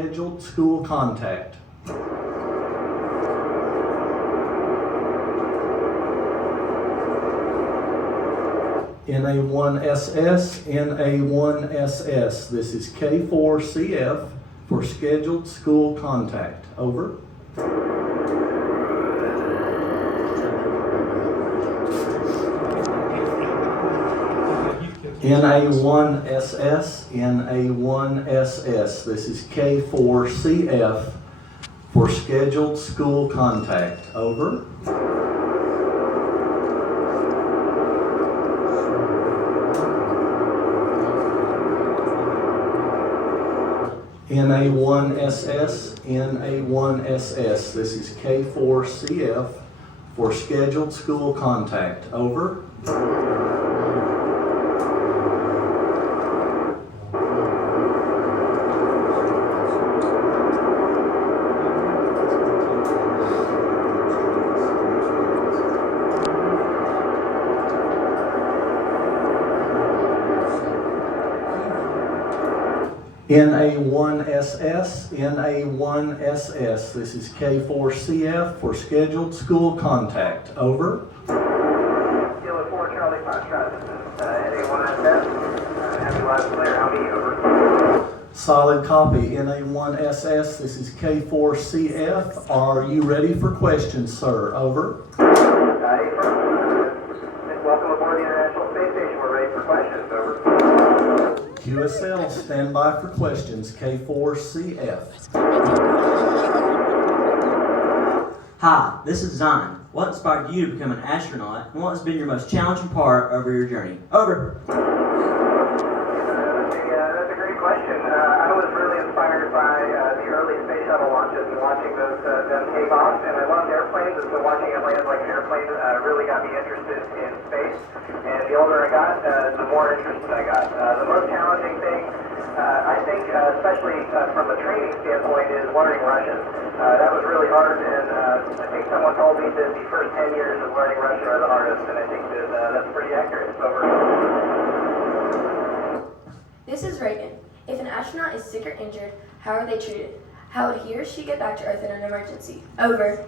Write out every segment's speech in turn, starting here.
Scheduled school contact. NA1SS, NA1SS. This is K4CF for scheduled school contact. Over. NA1SS, NA1SS. This is K4CF for scheduled school contact. Over. NA1SS, NA1SS. This is K4CF for scheduled school contact. Over. NA1SS, NA1SS. This is K4CF for scheduled school contact. Over. Kilo 4 Charlie Foxtrot. This is NA1SS. Happy live clear. How many? Over. Solid copy. NA1SS. This is K4CF. Are you ready for questions, sir? Over. Welcome aboard the International Space Station. We're ready for questions. Over. QSL, stand by for questions. K4CF. Hi, this is Zion. What inspired you to become an astronaut, and what has been your most challenging part over your journey? Over. That's a great question. I was really inspired by the early space shuttle launches and watching them take off, and I loved airplanes, and so watching it land like an airplane really got me interested in space. And the older I got, the more interested I got. The most challenging thing, I think, especially from a training standpoint, is learning Russian. That was really hard, and I think someone told me that the first 10 years of learning Russian are the hardest, and I think that that's pretty accurate. Over. This is Reagan. If an astronaut is sick or injured, how are they treated? How would he or she get back to Earth in an emergency? Over.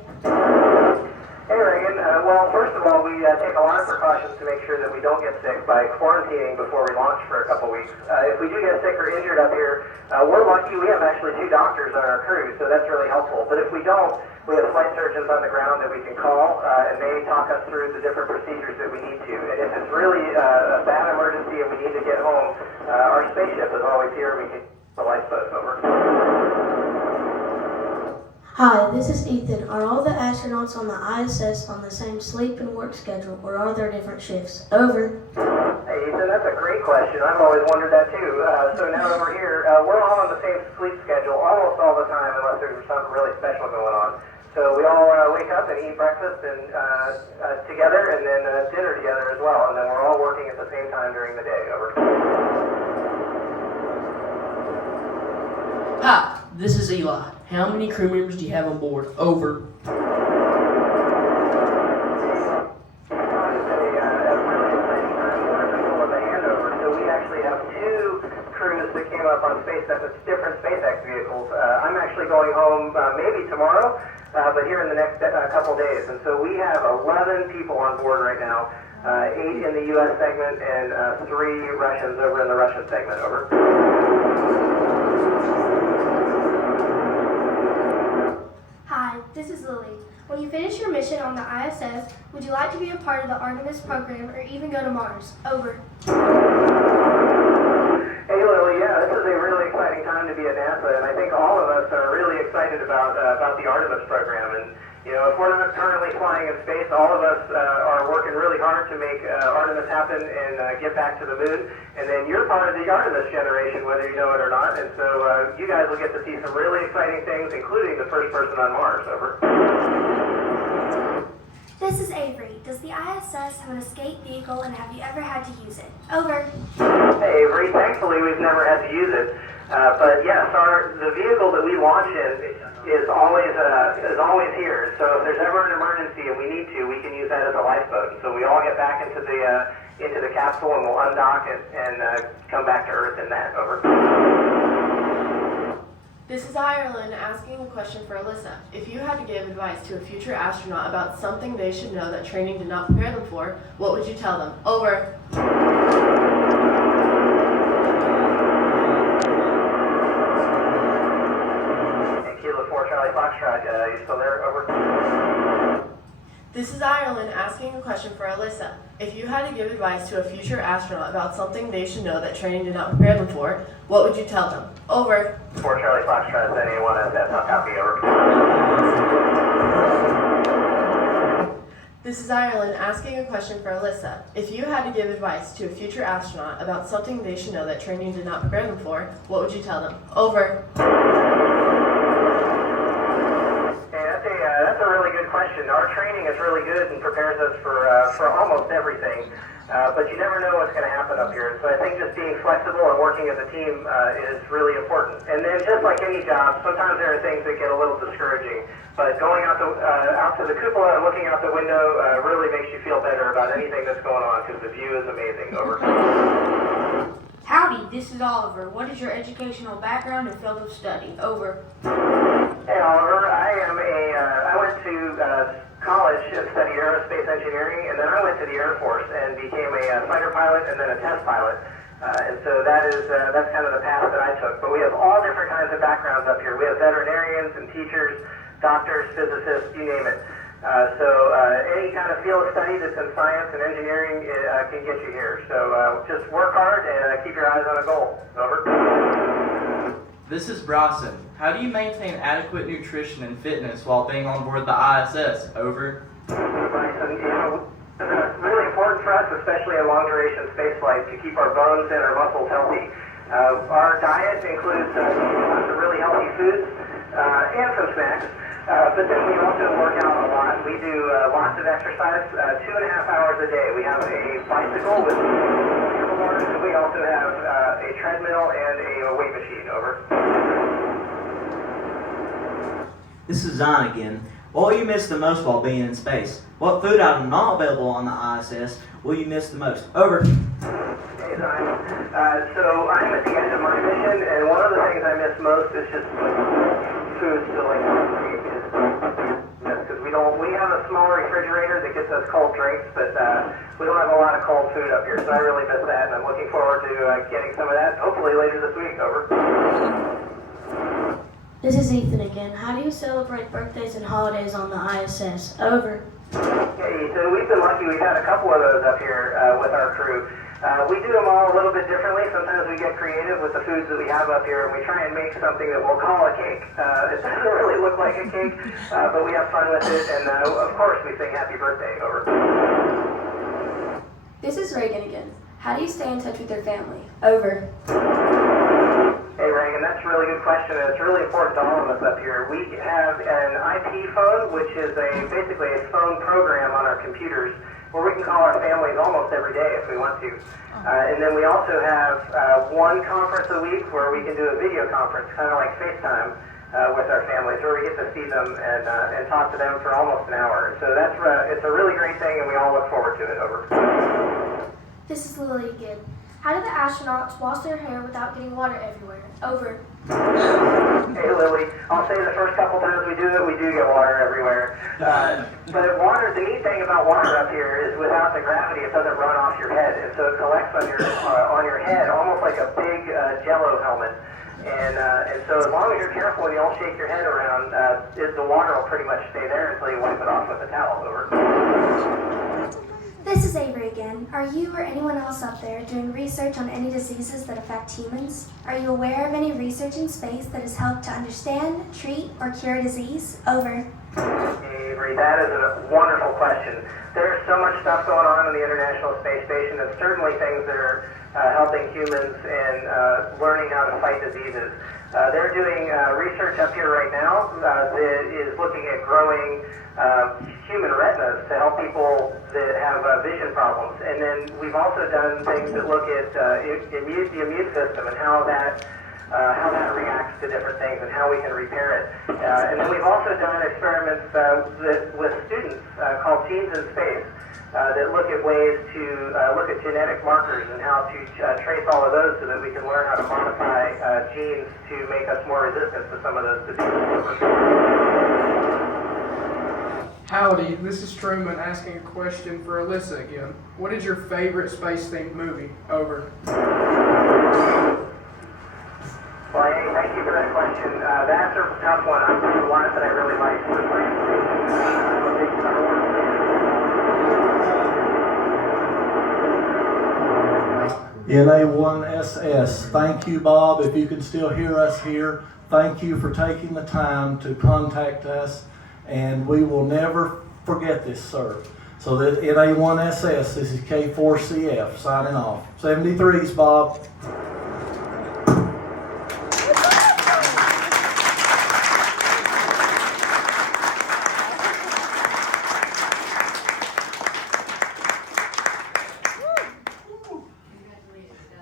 Hey Reagan, well first of all we take a lot of precautions to make sure that we don't get sick by quarantining before we launch for a couple weeks. If we do get sick or injured up here, we're lucky we have actually 2 doctors on our crew, so that's really helpful. But if we don't, we have flight surgeons on the ground that we can call and they talk us through the different procedures that we need to. And if it's really a bad emergency and we need to get home, our spaceship is always here. We can the lifeboat. Over. Hi, this is Ethan. Are all the astronauts on the ISS on the same sleep and work schedule, or are there different shifts? Over. Hey Ethan, that's a great question. I've always wondered that too. So now over here, we're all on the same sleep schedule almost all the time unless there's something really special going on. So we all wake up and eat breakfast and together and then dinner together as well. And then we're all working at the same time during the day. Over. Hi, this is Eli. How many crew members do you have on board? Over. That came up on different SpaceX vehicles. I'm actually going home maybe tomorrow, but here in the next couple days. And so we have 11 people on board right now, 8 in the U.S. segment and 3 Russians over in the Russian segment. Over. Hi, this is Lily. When you finish your mission on the ISS, would you like to be a part of the Artemis program or even go to Mars? Over. Hey Lily, yeah, this is a really exciting time to be at NASA, and I think all of us are really excited about the Artemis program. And you know, if we're not currently flying in space, all of us are working really hard to make Artemis happen and get back to the moon. And then you're part of the Artemis generation, whether you know it or not. And so you guys will get to see some really exciting things, including the first person on Mars. Over. This is Avery. Does the ISS have an escape vehicle and have you ever had to use it? Over. Hey Avery, thankfully we've never had to use it. But yes, the vehicle that we launch in is always here. So if there's ever an emergency and we need to, we can use that as a lifeboat. So we all get back into the capsule and we'll undock it and come back to Earth in that. Over. This is Ireland asking a question for Alyssa. If you had to give advice to a future astronaut about something they should know that training did not prepare them for, what would you tell them? Over. Kilo 4 Charlie Foxtrot, you still there? Over. This is Ireland asking a question for Alyssa. If you had to give advice to a future astronaut about something they should know that training did not prepare them for, what would you tell them? Over. 4 Charlie Foxtrot, sending 1SS, not copy, over. This is Ireland asking a question for Alyssa. If you had to give advice to a future astronaut about something they should know that training did not prepare them for, what would you tell them? Over. That's a really good question. Our training is really good and prepares us for almost everything, but you never know what's going to happen up here. So I think just being flexible and working as a team is really important. And then just like any job, sometimes there are things that get a little discouraging, but going out to the cupola and looking out the window really makes you feel better about anything that's going on because the view is amazing. Over. Howdy, this is Oliver. What is your educational background and field of study? Over. Hey Oliver, I went to college and studied aerospace engineering, and then I went to the Air Force and became a fighter pilot and then a test pilot. And so that's kind of the path that I took. But we have all different kinds of backgrounds up here. We have veterinarians and teachers, doctors, physicists, you name it. So any kind of field of study that's in science and engineering can get you here. So just work hard and keep your eyes on a goal. Over. This is Bryson. How do you maintain adequate nutrition and fitness while being on board the ISS? Over. Bryson, it's really important for us, especially in long-duration space flight, to keep our bones and our muscles healthy. Our diet includes lots of really healthy foods and some snacks. But then we also work out a lot. We do lots of exercise, 2.5 hours a day. We have a bicycle with handlebars, and we also have a treadmill and a weight machine. Over. This is Zion again. What will you miss the most while being in space? What food item not available on the ISS will you miss the most? Over. Hey, Zion. So I'm at the end of my mission, and one of the things I miss most is just food to because we have a small refrigerator that gets us cold drinks, but we don't have a lot of cold food up here, so I really miss that, and I'm looking forward to getting some of that, hopefully later this week. Over. This is Ethan again. How do you celebrate birthdays and holidays on the ISS? Over. Hey, so we've been lucky. We've had a couple of those up here with our crew. We do them all a little bit differently. Sometimes we get creative with the foods that we have up here, and we try and make something that we'll call a cake. It doesn't really look like a cake, but we have fun with it, and of course we sing happy birthday. Over. This is Reagan again. How do you stay in touch with your family? Over. Hey Reagan, that's a really good question, and it's really important to all of us up here. We have an IP phone, which is basically a phone program on our computers, where we can call our families almost every day if we want to. And then we also have one conference a week where we can do a video conference, kind of like FaceTime, with our families, where we get to see them and talk to them for almost an hour. So it's a really great thing, and we all look forward to it. Over. This is Lily again. How do the astronauts wash their hair without getting water everywhere? Over. Hey Lily, I'll say the first couple times we do it, we do get water everywhere. But the neat thing about water up here is without the gravity, it doesn't run off your head, and so it collects on your head, almost like a big Jello helmet. And so as long as you're careful and you don't shake your head around, the water will pretty much stay there until you wipe it off with a towel. Over. This is Avery again. Are you or anyone else up there doing research on any diseases that affect humans? Are you aware of any research in space that has helped to understand, treat, or cure a disease? Over. Avery, that is a wonderful question. There's so much stuff going on in the International Space Station, and certainly things that are helping humans and learning how to fight diseases. They're doing research up here right now that is looking at growing human retinas to help people that have vision problems. And then we've also done things that look at the immune system and how that how that reacts to different things and how we can repair it. And then we've also done experiments with students called Genes in Space that look at ways to look at genetic markers and how to trace all of those so that we can learn how to modify genes to make us more resistant to some of those diseases. Howdy, this is Truman asking a question for Alyssa again. What is your favorite space-themed movie? Over. Well, hey, thank you for that question. That's a tough one. I'm the one that I really like. NA1SS, thank you, Bob. If you can still hear us here, thank you for taking the time to contact us, and we will never forget this, sir. So that NA1SS, this is K4CF signing off. 73s, Bob.